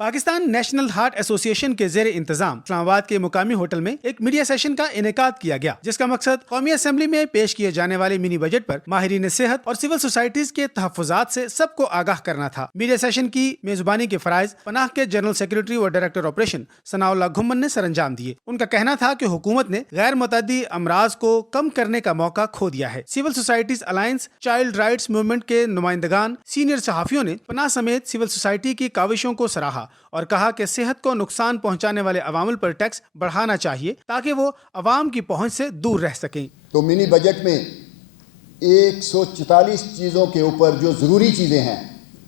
Pakistan national heart association کے زیر انتظام اسلام آباد کے مقامی ہوٹل میں ایک میڈیا سیشن کا انعقاد کیا گیا، جس کا مقصد قومی اسمبلی میں پیش کیے جانے والے منی بجٹ پر ماہرین صحت اور سول سوسائٹیز کے تحفظات سے سب کو آگاہ کرنا تھا۔ میڈیا سیشن کی میزبانی کے فرائض پناہ کے جنرل سیکریٹری اور ڈائریکٹر آپریشن ثناء اللہ گھمن نے سر انجام دیے۔ ان کا کہنا تھا کہ حکومت نے غیر متعدی امراض کو کم کرنے کا موقع کھو دیا ہے۔ Civil societies alliance, child rights movement کے نمائندگان، سینئر صحافیوں نے پناہ سمیت سول سوسائٹی کی کاوشوں کو سراہا اور کہا کہ صحت کو نقصان پہنچانے والے عوامل پر ٹیکس بڑھانا چاہیے تاکہ وہ عوام کی پہنچ سے دور رہ سکیں۔ تو منی بجٹ میں 144 چیزوں کے اوپر جو ضروری چیزیں ہیں،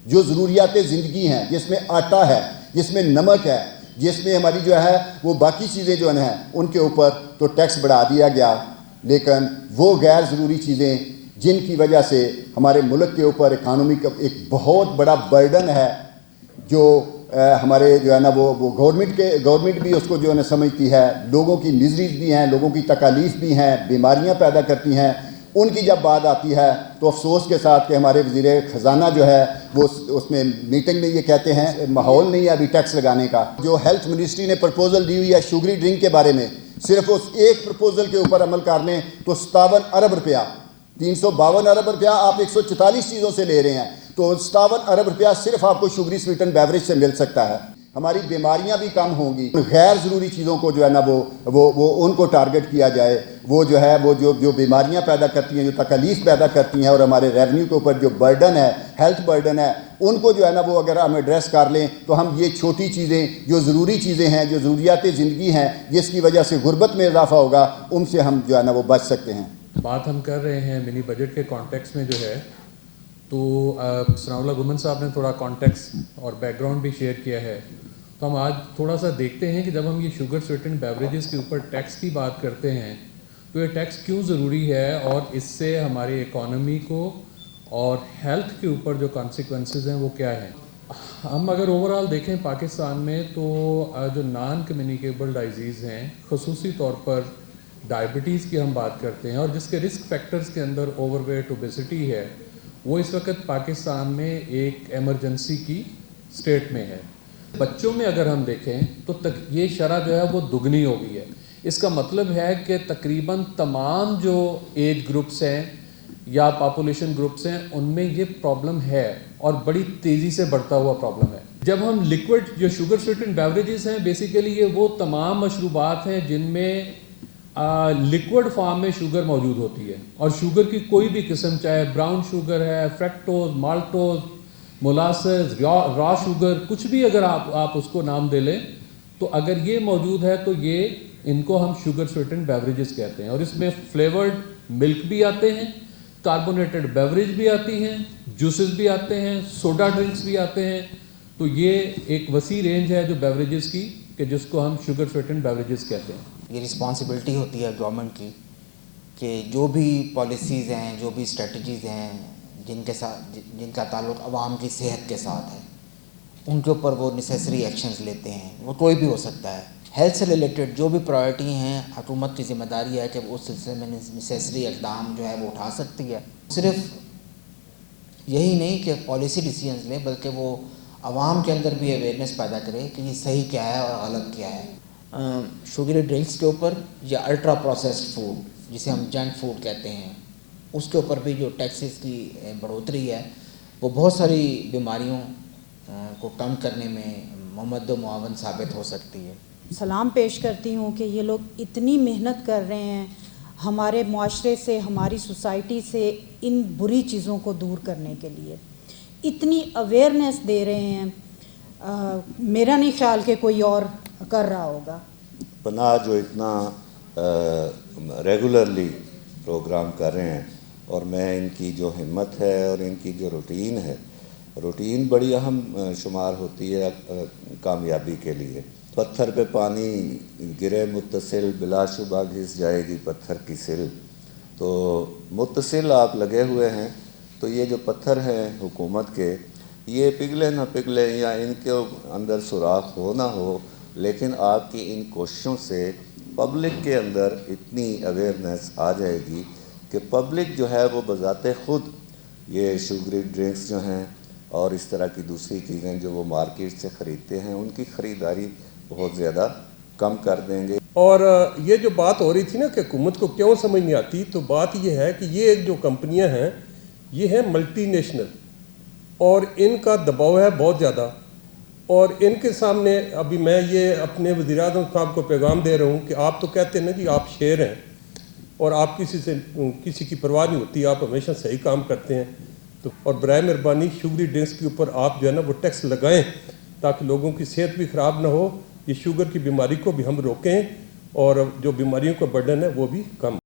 جو ضروریات زندگی ہیں، جس میں آٹا ہے، جس میں نمک ہے، جس میں ہماری جو ہے وہ باقی چیزیں جو ہیں ان کے اوپر تو ٹیکس بڑھا دیا گیا، لیکن وہ غیر ضروری چیزیں جن کی وجہ سے ہمارے ملک کے اوپر اکانومی کا ایک بہت بڑا برڈن ہے، جو ہمارے جو ہے نا وہ گورنمنٹ بھی اس کو جو ہے نا سمجھتی ہے، لوگوں کی میزریز بھی ہیں، لوگوں کی تکالیف بھی ہیں، بیماریاں پیدا کرتی ہیں، ان کی جب بات آتی ہے تو افسوس کے ساتھ کہ ہمارے وزیر خزانہ جو ہے وہ اس میں میٹنگ میں یہ کہتے ہیں ماحول نہیں ہے ابھی ٹیکس لگانے کا۔ جو ہیلتھ منسٹری نے پرپوزل دی ہوئی ہے شوگری ڈرنک کے بارے میں، صرف اس ایک پرپوزل کے اوپر عمل کر لیں تو 57 ارب روپیہ، 352 ارب روپیہ آپ 144 چیزوں سے لے رہے ہیں، تو 57 ارب روپیہ صرف آپ کو شوگری سویٹن بیوریج سے مل سکتا ہے۔ ہماری بیماریاں بھی کم ہوں گی۔ غیر ضروری چیزوں کو جو ہے نا وہ ان کو ٹارگٹ کیا جائے، وہ جو ہے وہ جو بیماریاں پیدا کرتی ہیں، جو تکالیف پیدا کرتی ہیں، اور ہمارے ریونیو کے اوپر جو برڈن ہے، ہیلتھ برڈن ہے، ان کو جو ہے نا وہ اگر ہم ایڈریس کر لیں تو ہم یہ چھوٹی چیزیں جو ضروری چیزیں ہیں، جو ضروریات زندگی ہیں، جس کی وجہ سے غربت میں اضافہ ہوگا، ان سے ہم جو ہے نا وہ بچ سکتے ہیں۔ بات ہم کر رہے ہیں منی بجٹ کے کانٹیکس میں جو ہے، تو ثناء اللہ گھمن صاحب نے تھوڑا کانٹیکس اور بیک گراؤنڈ بھی شیئر کیا ہے، تو ہم آج تھوڑا سا دیکھتے ہیں کہ جب ہم یہ شوگر سویٹن بیوریجز کے اوپر ٹیکس کی بات کرتے ہیں تو یہ ٹیکس کیوں ضروری ہے اور اس سے ہماری اکانومی کو اور ہیلتھ کے اوپر جو کانسیکوینسز ہیں وہ کیا ہیں۔ ہم اگر اوور آل دیکھیں پاکستان میں تو جو نان کمیونیکیبل ڈائزیز ہیں، خصوصی طور پر ڈائبٹیز کی ہم بات کرتے ہیں اور جس کے رسک فیکٹرز کے اندر اوور ویٹ، اوبیسٹی ہے، وہ اس وقت پاکستان میں ایک ایمرجنسی کی سٹیٹ میں ہے۔ بچوں میں اگر ہم دیکھیں تو یہ شرح جو ہے وہ دگنی ہو گئی ہے۔ اس کا مطلب ہے کہ تقریباً تمام جو ایج گروپس ہیں یا پاپولیشن گروپس ہیں ان میں یہ پرابلم ہے اور بڑی تیزی سے بڑھتا ہوا پرابلم ہے۔ جب ہم لیکوڈ جو شوگر سویٹن بیوریجز ہیں، بیسیکلی یہ وہ تمام مشروبات ہیں جن میں لیکوڈ فارم میں شوگر موجود ہوتی ہے، اور شوگر کی کوئی بھی قسم، چاہے براؤن شوگر ہے، فریکٹوز، مالٹوز، مولاسز، را شوگر، کچھ بھی اگر آپ اس کو نام دے لیں، تو اگر یہ موجود ہے تو یہ ان کو ہم شوگر سویٹن بیوریجز کہتے ہیں، اور اس میں فلیورڈ ملک بھی آتے ہیں، کاربونیٹڈ بیوریج بھی آتی ہیں، جوسز بھی آتے ہیں، سوڈا ڈرنکس بھی آتے ہیں۔ تو یہ ایک وسیع رینج ہے جو بیوریجز کی، کہ جس کو ہم شوگر سویٹن بیوریجز کہتے ہیں۔ یہ رسپانسبلٹی ہوتی ہے گورنمنٹ کی کہ جو بھی پالیسیز ہیں، جو بھی اسٹریٹجیز ہیں جن کا تعلق عوام کی صحت کے ساتھ ہے، ان کے اوپر وہ نیسیسری ایکشنز لیتے ہیں۔ وہ کوئی بھی ہو سکتا ہے، ہیلتھ سے ریلیٹڈ جو بھی پرائرٹی ہیں، حکومت کی ذمہ داری ہے کہ وہ اس سلسلے میں نیسیسری اقدام جو ہے وہ اٹھا سکتی ہے۔ صرف یہی نہیں کہ پالیسی ڈیسیژنز لیں، بلکہ وہ عوام کے اندر بھی اویئرنیس پیدا کرے کہ یہ صحیح کیا ہے اور غلط کیا ہے۔ شوگری ڈرنکس کے اوپر یا الٹرا پروسیسڈ فوڈ جسے ہم جنک فوڈ کہتے ہیں، اس کے اوپر بھی جو ٹیکسز کی بڑھوتری ہے وہ بہت ساری بیماریوں کو کم کرنے میں ممد و معاون ثابت ہو سکتی ہے۔ سلام پیش کرتی ہوں کہ یہ لوگ اتنی محنت کر رہے ہیں ہمارے معاشرے سے، ہماری سوسائٹی سے ان بری چیزوں کو دور کرنے کے لیے، اتنی اویئرنیس دے رہے ہیں، میرا نہیں خیال کہ کوئی اور کر رہا ہوگا۔ پناہ جو اتنا ریگولرلی پروگرام کر رہے ہیں، اور میں ان کی جو ہمت ہے اور ان کی جو روٹین بڑی اہم شمار ہوتی ہے کامیابی کے لیے۔ پتھر پہ پانی گرے متصل، بلا شبہ گھس جائے گی پتھر کی سل۔ تو متصل آپ لگے ہوئے ہیں، تو یہ جو پتھر ہیں حکومت کے، یہ پگھلے نہ پگھلے یا ان کے اندر سوراخ ہو نہ ہو، لیکن آپ کی ان کوششوں سے پبلک کے اندر اتنی اویئرنیس آ جائے گی کہ پبلک جو ہے وہ بذات خود یہ شوگری ڈرنکس جو ہیں اور اس طرح کی دوسری چیزیں جو وہ مارکیٹ سے خریدتے ہیں ان کی خریداری بہت زیادہ کم کر دیں گے. اور یہ جو بات ہو رہی تھی نا کہ حکومت کو کیوں سمجھ نہیں آتی، تو بات یہ ہے کہ یہ ایک جو کمپنیاں ہیں یہ ہیں ملٹی نیشنل اور ان کا دباؤ ہے بہت زیادہ، اور ان کے سامنے ابھی میں یہ اپنے وزیر اعظم صاحب کو پیغام دے رہا ہوں کہ آپ تو کہتے ہیں نا کہ آپ شیر ہیں اور آپ کسی کی پرواہ نہیں ہوتی، آپ ہمیشہ صحیح کام کرتے ہیں، تو اور برائے مہربانی شوگری ڈرنکس کے اوپر آپ جو ہے نا وہ ٹیکس لگائیں تاکہ لوگوں کی صحت بھی خراب نہ ہو، یہ شوگر کی بیماری کو بھی ہم روکیں اور جو بیماریوں کا برڈن ہے وہ بھی کم.